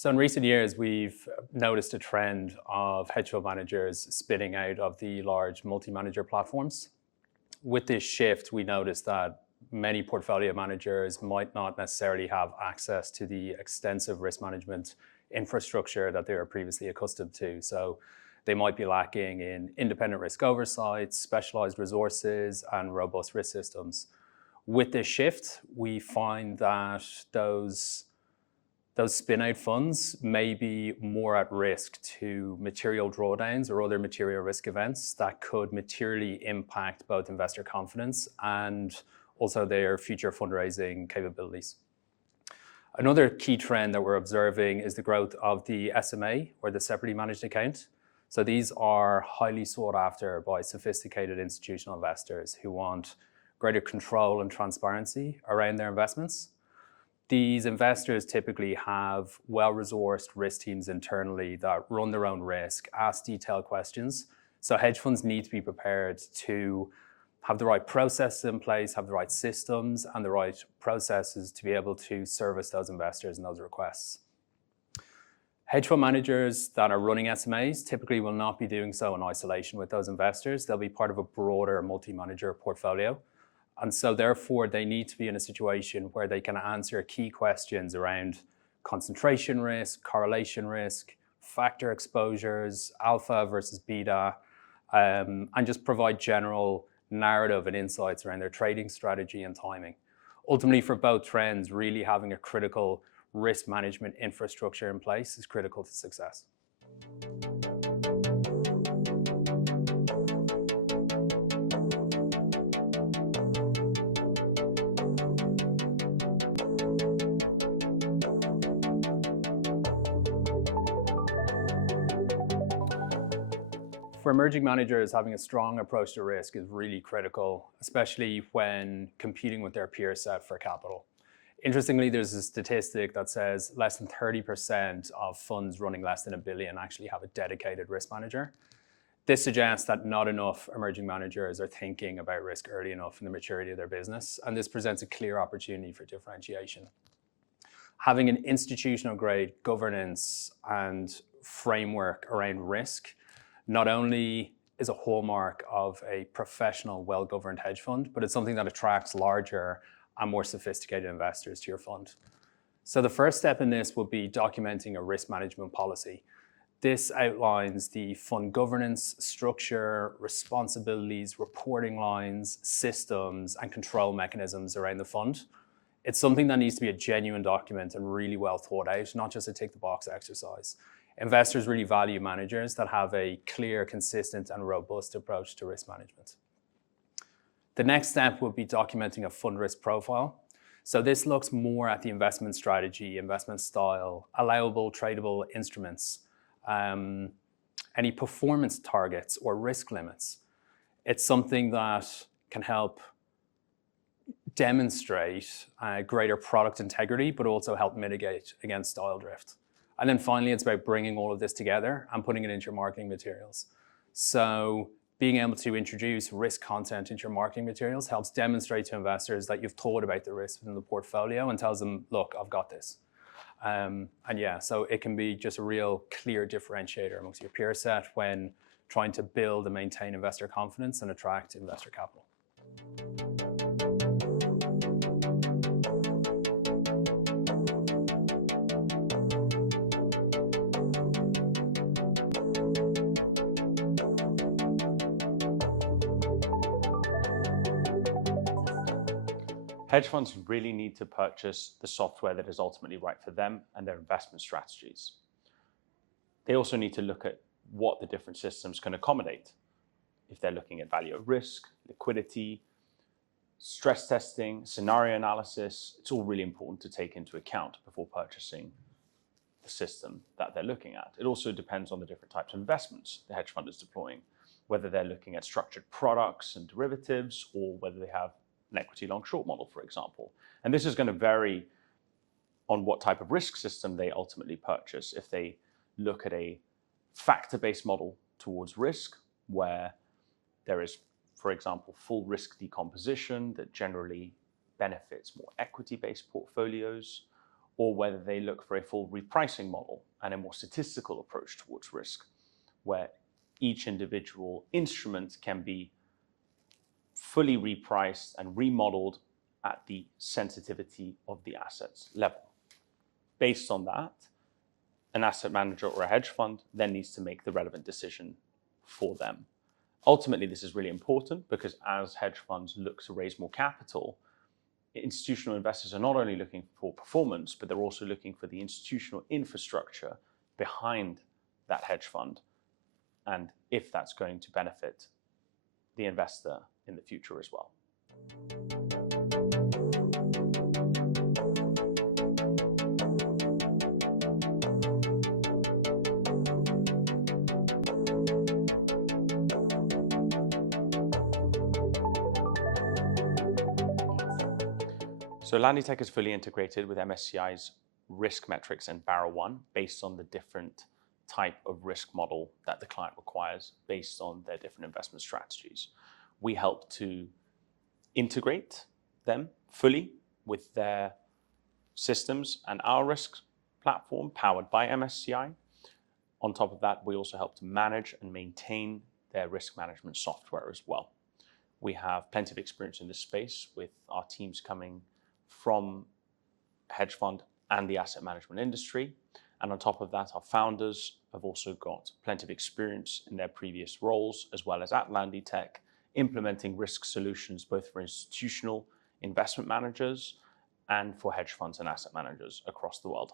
So in recent years, we've noticed a trend of hedge fund managers spinning out of the large multi-manager platforms. With this shift, we noticed that many portfolio managers might not necessarily have access to the extensive risk management infrastructure that they were previously accustomed to. So they might be lacking in independent risk oversight, specialized resources, and robust risk systems. With this shift, we find that those spin-out funds may be more at risk to material drawdowns or other material risk events that could materially impact both investor confidence and also their future fundraising capabilities. Another key trend that we're observing is the growth of the SMA, or the separately managed account. So these are highly sought after by sophisticated institutional investors who want greater control and transparency around their investments. These investors typically have well-resourced risk teams internally that run their own risk, ask detailed questions. So hedge funds need to be prepared to have the right processes in place, have the right systems and the right processes to be able to service those investors and those requests. Hedge fund managers that are running SMAs typically will not be doing so in isolation with those investors. They'll be part of a broader multi-manager portfolio. And so therefore, they need to be in a situation where they can answer key questions around concentration risk, correlation risk, factor exposures, alpha versus beta, and just provide general narrative and insights around their trading strategy and timing. Ultimately, for both trends, really having a critical risk management infrastructure in place is critical to success. For emerging managers, having a strong approach to risk is really critical, especially when competing with their peer set for capital. Interestingly, there's a statistic that says less than 30% of funds running less than $1 billion actually have a dedicated risk manager. This suggests that not enough emerging managers are thinking about risk early enough in the maturity of their business, and this presents a clear opportunity for differentiation. Having an institutional grade governance and framework around risk not only is a hallmark of a professional, well-governed hedge fund, but it's something that attracts larger and more sophisticated investors to your fund. So the first step in this will be documenting a risk management policy. This outlines the fund governance, structure, responsibilities, reporting lines, systems, and control mechanisms around the fund. It's something that needs to be a genuine document and really well thought out, not just a tick-the-box exercise. Investors really value managers that have a clear, consistent, and robust approach to risk management. The next step will be documenting a fund risk profile. So this looks more at the investment strategy, investment style, allowable tradable instruments, any performance targets or risk limits. It's something that can help demonstrate greater product integrity, but also help mitigate against style drift. And then finally, it's about bringing all of this together and putting it into your marketing materials. So being able to introduce risk content into your marketing materials helps demonstrate to investors that you've thought about the risk within the portfolio and tells them, look, I've got this. And yeah, so it can be just a real clear differentiator amongst your peer set when trying to build and maintain investor confidence and attract investor capital. Hedge funds really need to purchase the software that is ultimately right for them and their investment strategies. They also need to look at what the different systems can accommodate. If they're looking at value at risk, liquidity, stress testing, scenario analysis, it's all really important to take into account before purchasing the system that they're looking at. It also depends on the different types of investments the hedge fund is deploying, whether they're looking at structured products and derivatives, or whether they have an equity long-short model, for example. And this is going to vary on what type of risk system they ultimately purchase. If they look at a factor-based model towards risk, where there is, for example, full risk decomposition that generally benefits more equity-based portfolios, or whether they look for a full repricing model and a more statistical approach towards risk, where each individual instrument can be fully repriced and remodeled at the sensitivity of the assets level. Based on that, an asset manager or a hedge fund then needs to make the relevant decision for them. Ultimately, this is really important because as hedge funds look to raise more capital, institutional investors are not only looking for performance, but they're also looking for the institutional infrastructure behind that hedge fund, and if that's going to benefit the investor in the future as well. So Landytech is fully integrated with MSCI's RiskMetrics and BarraOne based on the different type of risk model that the client requires based on their different investment strategies. We help to integrate them fully with their systems and our risk platform powered by MSCI. On top of that, we also help to manage and maintain their risk management software as well. We have plenty of experience in this space with our teams coming from hedge fund and the asset management industry. And on top of that, our founders have also got plenty of experience in their previous roles, as well as at Landytech, implementing risk solutions both for institutional investment managers and for hedge funds and asset managers across the world.